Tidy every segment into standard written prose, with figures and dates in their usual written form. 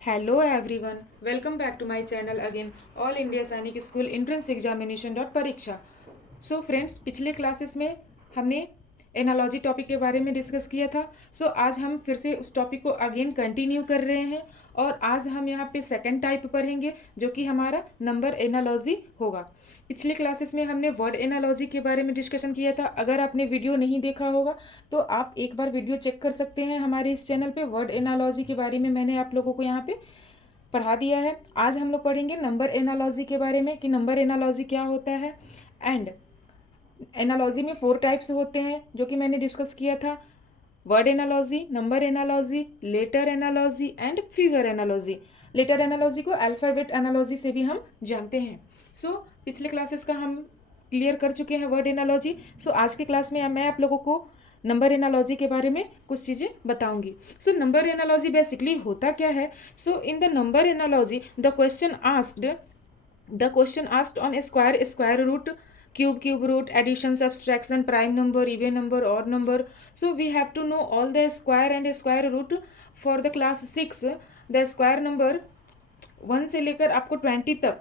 Hello everyone, welcome back to my channel again, All India Sainik School Entrance Examination परीक्षा। So friends, पिछले classes में हमने analogy topic के बारे में डिस्कस किया था। आज हम फिर से उस टॉपिक को अगेन कंटिन्यू कर रहे हैं और आज हम यहाँ पे सेकंड टाइप पढ़ेंगे जो कि हमारा नंबर एनालॉजी होगा। पिछले क्लासेस में हमने वर्ड एनालॉजी के बारे में डिस्कशन किया था। अगर आपने वीडियो नहीं देखा होगा तो आप एक बार वीडियो चेक कर सकते हैं हमारे इस चैनल पे। वर्ड एनालॉजी के बारे में मैंने आप लोगों को यहाँ पे पढ़ा दिया है। आज हम लोग पढ़ेंगे नंबर एनालॉजी के बारे में कि नंबर एनालॉजी क्या होता है। एंड एनालॉजी में 4 टाइप्स होते हैं जो कि मैंने डिस्कस किया था: word analogy, number analogy, letter analogy and figure analogy. Letter analogy को अल्फ़ाबेट एनालॉजी से भी हम जानते हैं। पिछले क्लासेस का हम क्लियर कर चुके हैं वर्ड एनालॉजी। आज के क्लास में मैं आप लोगों को नंबर एनालॉजी के बारे में कुछ चीज़ें बताऊंगी। नंबर एनालॉजी बेसिकली होता क्या है? In the number analogy the question asked on square root, cube root, addition, subtraction, prime number, even number, odd number. We have to know all the square and square root for the class 6. The square number 1 से लेकर आपको 20 तक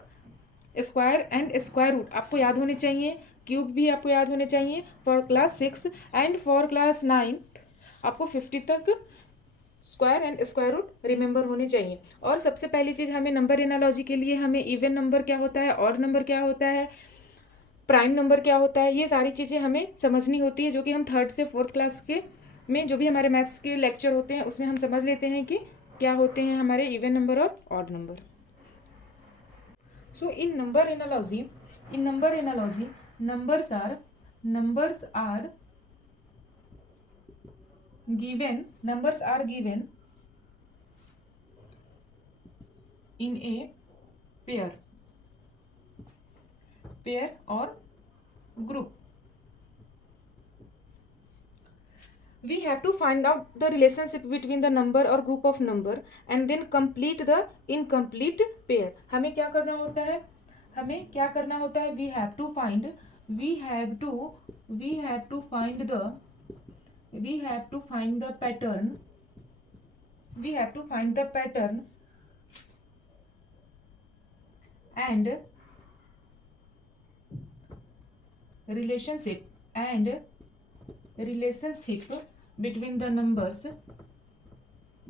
square and square root आपको याद होने चाहिए। Cube भी आपको याद होने चाहिए for class 6 and for class 9 आपको 50 तक square and square root remember होने चाहिए। और सबसे पहली चीज़, हमें नंबर एनालॉजी के लिए हमें इवन नंबर क्या होता है, ऑड नंबर क्या होता है, प्राइम नंबर क्या होता है, ये सारी चीज़ें हमें समझनी होती है, जो कि हम 3rd से 4th क्लास के में जो भी हमारे मैथ्स के लेक्चर होते हैं उसमें हम समझ लेते हैं कि क्या होते हैं हमारे इवन नंबर और odd number. In number analogy, numbers are given in a pair or group. We have to find out the relationship between the number or group of number and then complete the incomplete pair. हमें क्या करना होता है? We have to find the pattern. We have to find the pattern and relationship between the numbers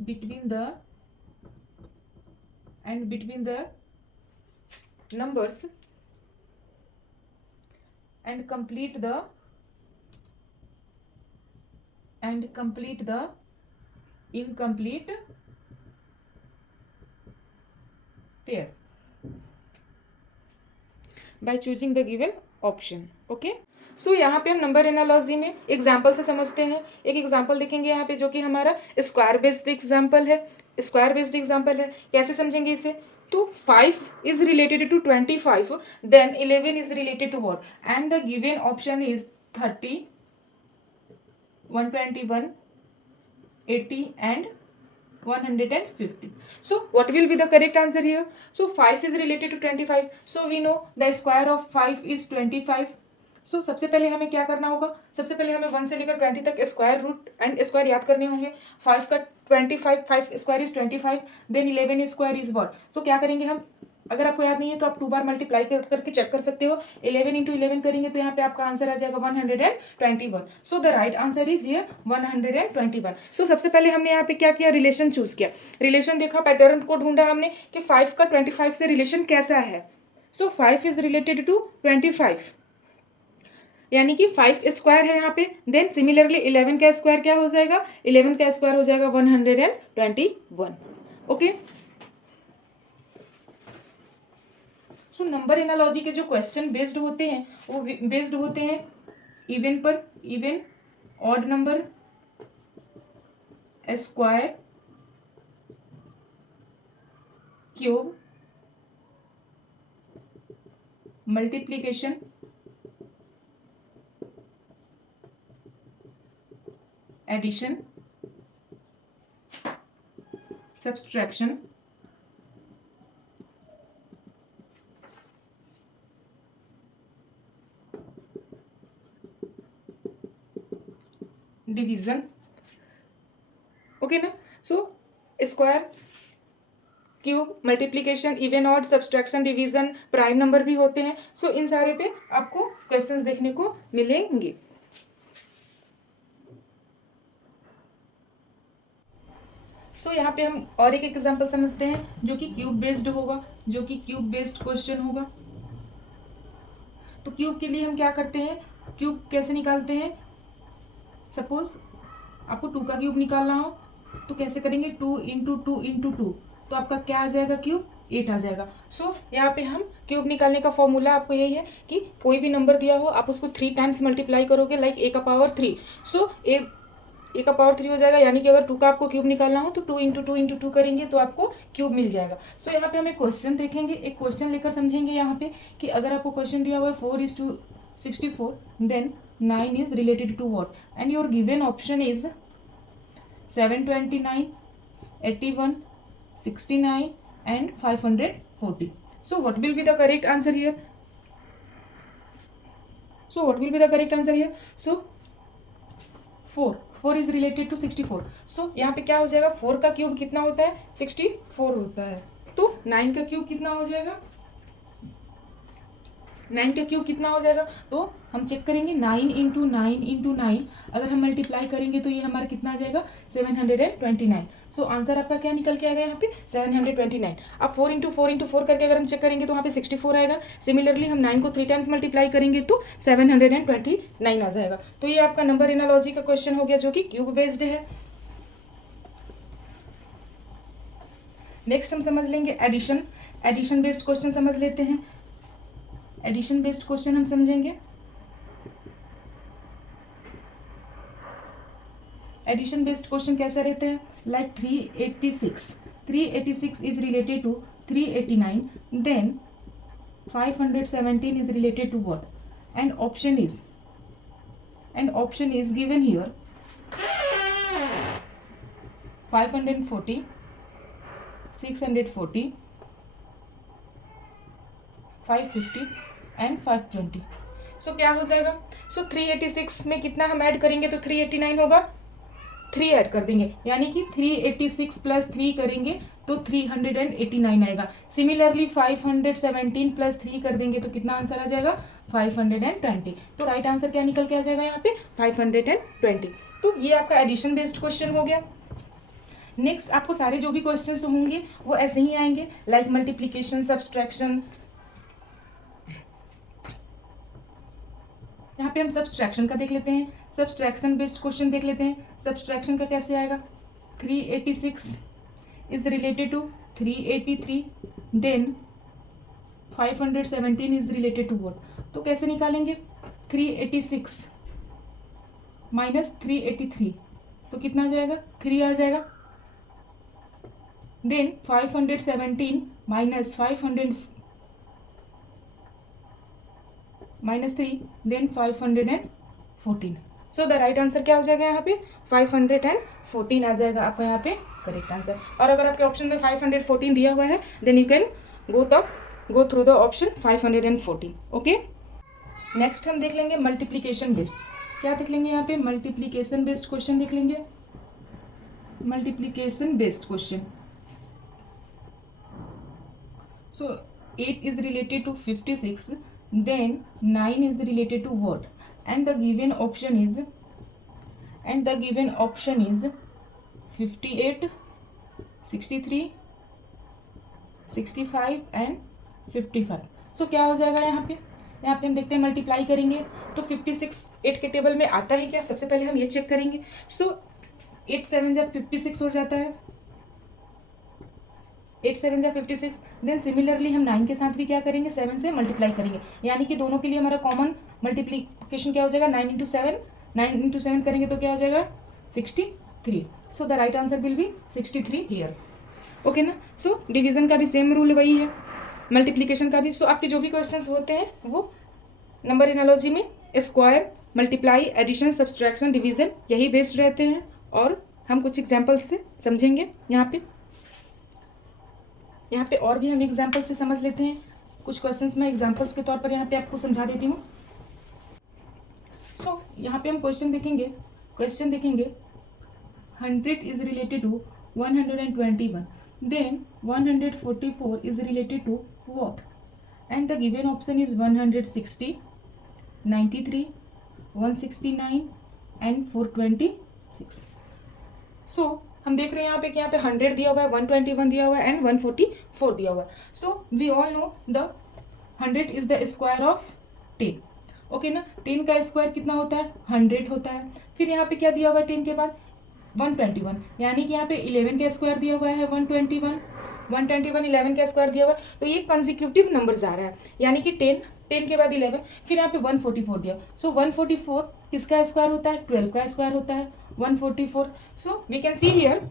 between the numbers and complete the incomplete pair by choosing the given option. Okay. यहाँ पे हम number analogy में example से समझते हैं। एक example देखेंगे यहाँ पे जो कि हमारा स्क्वायर बेस्ड एग्जाम्पल है। कैसे समझेंगे इसे? तो 5 is related to 25, then 11 is related to what, and the given option is 30, 121, 80 and 150. What will be the correct answer here? 5 is related to 25, so we know the square of 5 is 25. सबसे पहले हमें क्या करना होगा? सबसे पहले हमें 1 से लेकर 20 तक स्क्वायर रूट एंड स्क्वायर याद करने होंगे। 5 का 25, 5 square is 25, then 11 square is what? क्या करेंगे हम? अगर आपको याद नहीं है तो आप 2 बार मल्टीप्लाई करके चेक कर सकते हो। 11 इंटू 11 करेंगे तो यहाँ पे आपका आंसर आ जाएगा 121। The right answer is here 121। सबसे पहले हमने यहाँ पे क्या किया? रिलेशन चूज किया, रिलेशन देखा, पैटर्न को ढूंढा हमने कि 5 का 25 से रिलेशन कैसा है। 5 इज रिलेटेड टू 25, यानी कि 5 स्क्वायर है यहाँ पे। देन सिमिलरली 11 का स्क्वायर क्या हो जाएगा? 11 का स्क्वायर हो जाएगा 121। ओके। नंबर एनालॉजी के जो क्वेश्चन बेस्ड होते हैं वो बेस्ड होते हैं इवन पर, even, odd number, square, cube, multiplication, addition, subtraction, division. Okay ना? Square cube, multiplication, even odd, subtraction, division, prime number भी होते हैं। सो इन सारे पे आपको क्वेश्चंस देखने को मिलेंगे। सो यहाँ पे हम और एक एग्जांपल समझते हैं जो कि क्यूब बेस्ड होगा, जो कि क्यूब बेस्ड क्वेश्चन होगा। तो क्यूब के लिए हम क्या करते हैं, क्यूब कैसे निकालते हैं। सपोज आपको 2 का क्यूब निकालना हो तो कैसे करेंगे, 2 इंटू 2 इंटू 2, तो आपका क्या आ जाएगा, क्यूब 8 आ जाएगा। सो यहाँ पे हम क्यूब निकालने का फॉर्मूला आपको यही है कि कोई भी नंबर दिया हो आप उसको 3 टाइम्स मल्टीप्लाई करोगे, लाइक a का पावर 3। सो a का पावर 3 हो जाएगा, यानी कि अगर 2 का आपको क्यूब निकालना हो तो 2 इंटू 2 इंटू 2 करेंगे तो आपको क्यूब मिल जाएगा। सो यहाँ पे हम एक क्वेश्चन देखेंगे, एक क्वेश्चन लेकर समझेंगे यहाँ पे कि अगर आपको क्वेश्चन दिया हुआ है 4:64, then 9 is related to what, and your given option is 729, 81, 69 and 540. So what will be the correct answer here? So 4 is related to 64. So यहाँ पे क्या हो जाएगा, 4 का क्यूब कितना होता है, 64 होता है। तो 9 का क्यूब कितना हो जाएगा, 9 का क्यूब कितना हो जाएगा, तो हम चेक करेंगे 9 इंटू 9 इंटू 9, अगर हम मल्टीप्लाई करेंगे तो ये हमारा कितना आ जाएगा, 729। सो आंसर आपका क्या निकल के आ गया यहाँ पे, 729। अब 4 इंटू 4 इंटू 4 करके अगर हम चेक करेंगे तो वहाँ पे 64 आएगा। सिमिलरली हम 9 को 3 टाइम्स मल्टीप्लाई करेंगे तो 729 आ जाएगा। तो ये आपका नंबर एनालॉजी का क्वेश्चन हो गया जो कि क्यूब बेस्ड है। नेक्स्ट हम समझ लेंगे एडिशन बेस्ड क्वेश्चन समझ लेते हैं। एडिशन बेस्ड क्वेश्चन हम समझेंगे। एडिशन बेस्ड क्वेश्चन कैसे रहते हैं, like 386 is related to 389, then 517 is related to what, and option is given here 540, 640, 550 and 520। So क्या हो जाएगा, सो 386 में कितना हम ऐड करेंगे तो 389 होगा, 3 ऐड कर देंगे, यानी कि 386 प्लस 3 करेंगे तो 389 आएगा। सिमिलरली 517 प्लस 3 कर देंगे तो कितना आंसर आ जाएगा, 520। तो राइट आंसर क्या निकल के आ जाएगा यहाँ पे, 520। तो ये आपका एडिशन बेस्ड क्वेश्चन हो गया। नेक्स्ट आपको सारे जो भी क्वेश्चंस होंगे वो ऐसे ही आएंगे, लाइक मल्टीप्लीकेशन, सब्सट्रैक्शन। यहाँ पे हम सब्सट्रैक्शन का देख लेते हैं, सब्सट्रैक्शन बेस्ड क्वेश्चन देख लेते हैं। सब्सट्रैक्शन का कैसे आएगा, 386 is related to 383, then 517 is related to what, तो कैसे निकालेंगे, 386 माइनस 383 तो कितना आ जाएगा, 3 आ जाएगा, then 517 minus 3 then 514। So the right answer क्या हो जाएगा यहाँ पे, 514 आ जाएगा आपका यहाँ पे करेक्ट आंसर। और अगर आपके ऑप्शन में 514 दिया हुआ है then you can go through the option 514। Okay, next हम देख लेंगे मल्टीप्लीकेशन बेस्ड। क्या देख लेंगे यहाँ पे, मल्टीप्लीकेशन बेस्ड क्वेश्चन देख लेंगे। Multiplication based question, so 8 is related to 56, then 9 is related to what, and the given option is 58, 63, 65 and 55। सो क्या हो जाएगा यहाँ पे हम देखते हैं मल्टीप्लाई करेंगे तो 56 8 के टेबल में आता है क्या, सबसे पहले हम ये चेक करेंगे। सो 8 7 जा 56 हो जाता है, 8 7 जा 56। देन सिमिलरली हम 9 के साथ भी क्या करेंगे, 7 से मल्टीप्लाई करेंगे, यानी कि दोनों के लिए हमारा कॉमन मल्टीप्लीकेशन क्या हो जाएगा, 9 इंटू 7 करेंगे तो क्या हो जाएगा, 63। So the right answer will be 63 here. Okay ना। सो डिवीजन का भी सेम रूल वही है, मल्टीप्लीकेशन का भी। सो आपके जो भी क्वेश्चंस होते हैं वो नंबर एनालॉजी में square, multiply, addition, subtraction, division यही बेस्ड रहते हैं। और हम कुछ एग्जाम्पल्स से समझेंगे यहाँ पे और भी हम एग्जाम्पल से समझ लेते हैं। कुछ क्वेश्चंस मैं एग्जाम्पल्स के तौर पर यहाँ पे आपको समझा देती हूँ। सो यहाँ पे हम क्वेश्चन देखेंगे 100 is related to 121, then 144 is related to what? And the given option is 160, 93, 169 and 426. So हम देख रहे हैं यहाँ पे कि यहाँ पे 100 दिया हुआ है, 121 दिया हुआ है एंड 144 दिया हुआ है. So we all know the 100 is the square of 10. Okay ना, 10 का स्क्वायर कितना होता है? 100 होता है. फिर यहाँ पे क्या दिया हुआ है 10 के बाद? 121, यानी कि यहाँ पे 11 का स्क्वायर दिया हुआ है 121, 11 का स्क्वायर दिया हुआ है. तो ये कंसिक्यूटिव नंबर जा रहा है, यानी कि 10 के बाद 11, फिर यहाँ पे 144 दिया. सो 144 किसका स्क्वायर होता है? 12 का स्क्वायर होता है 144. So we can see here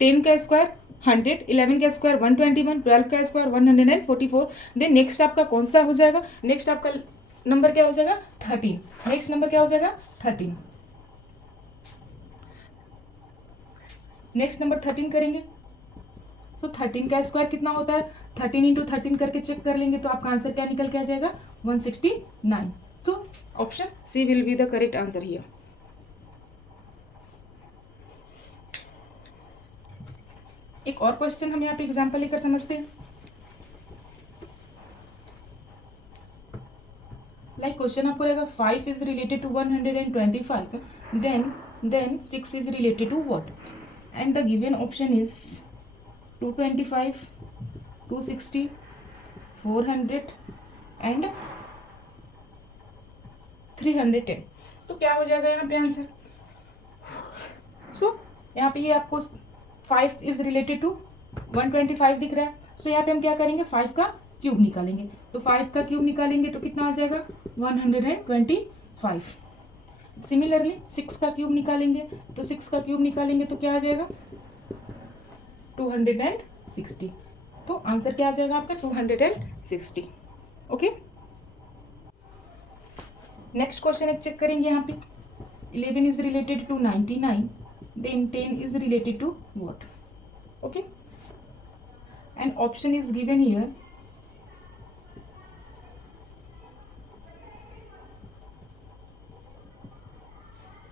10 का स्क्वायर 100, 11 का स्क्वायर 121, 12 का स्क्वायर 144. देन नेक्स्ट आपका कौन सा हो जाएगा? नेक्स्ट आपका नंबर क्या हो जाएगा? 13. नेक्स्ट नंबर क्या हो जाएगा? 13. नेक्स्ट नंबर 13 करेंगे. सो 13 का स्क्वायर कितना होता है? 13 इंटू 13 करके चेक कर लेंगे तो आपका आंसर क्या निकल के आ जाएगा? 169. So option C will be the correct answer here. एक और क्वेश्चन हम यहाँ पे एग्जांपल लेकर समझते हैं. लाइक क्वेश्चन आपको रहेगा 5 is related to 125, then 6 is related to what? And the given option is 225, 260, 400 and 310. तो क्या हो जाएगा यहाँ पे आंसर? सो यहाँ पे ये आपको 5 इज रिलेटेड टू 125 दिख रहा है. सो यहाँ पे हम क्या करेंगे? 5 का क्यूब निकालेंगे. तो 5 का क्यूब निकालेंगे तो कितना आ जाएगा? 125. सिमिलरली 6 का क्यूब निकालेंगे तो 6 का क्यूब निकालेंगे तो क्या आ जाएगा? 260. तो आंसर क्या आ जाएगा आपका? 260. ओके, नेक्स्ट क्वेश्चन एक चेक करेंगे यहाँ पे. 11 is related to 99, then 10 is related to what? Okay, and option is given here.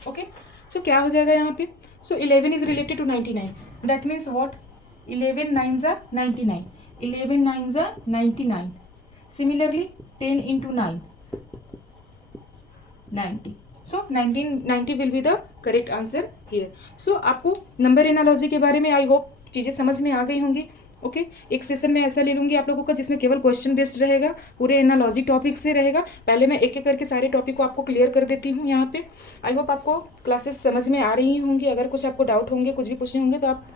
Okay, so क्या हो जाएगा यहाँ पे? So 11 is related to 99, that means what? 11 9s are 99, 11 9s are 99. Similarly 10 into 9, 90. So 90 will be the correct answer here. So आपको number analogy के बारे में I hope चीज़ें समझ में आ गई होंगी. ओके, एक सेशन में ऐसा ले लूँगी आप लोगों का जिसमें केवल क्वेश्चन बेस्ड रहेगा, पूरे एनालॉजी टॉपिक से रहेगा. पहले मैं एक एक करके सारे टॉपिक को आपको क्लियर कर देती हूँ यहाँ पे. आई होप आपको क्लासेस समझ में आ रही होंगी. अगर कुछ आपको डाउट होंगे, कुछ भी पूछने होंगे तो आप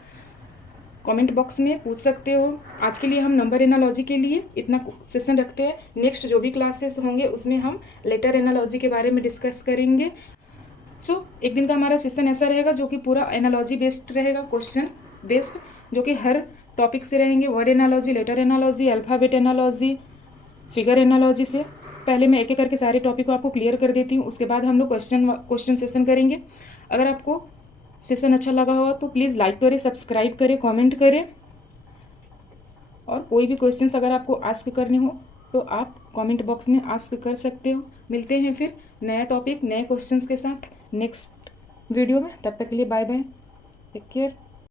कमेंट बॉक्स में पूछ सकते हो. आज के लिए हम नंबर एनालॉजी के लिए इतना सेशन रखते हैं. नेक्स्ट जो भी क्लासेस होंगे उसमें हम लेटर एनालॉजी के बारे में डिस्कस करेंगे. सो एक दिन का हमारा सेशन ऐसा रहेगा जो कि पूरा एनालॉजी बेस्ड रहेगा, क्वेश्चन बेस्ड, जो कि हर टॉपिक से रहेंगे. Word analogy, letter analogy, alphabet analogy, figure analogy से. पहले मैं एक एक करके सारे टॉपिक को आपको क्लियर कर देती हूँ, उसके बाद हम लोग क्वेश्चन सेशन करेंगे. अगर आपको सेशन अच्छा लगा हो तो प्लीज़ लाइक करें, सब्सक्राइब करें, कमेंट करें. और कोई भी क्वेश्चंस अगर आपको आस्क करने हो तो आप कमेंट बॉक्स में आस्क कर सकते हो. मिलते हैं फिर नया टॉपिक, नए क्वेश्चंस के साथ नेक्स्ट वीडियो में. तब तक के लिए बाय बाय, टेक केयर.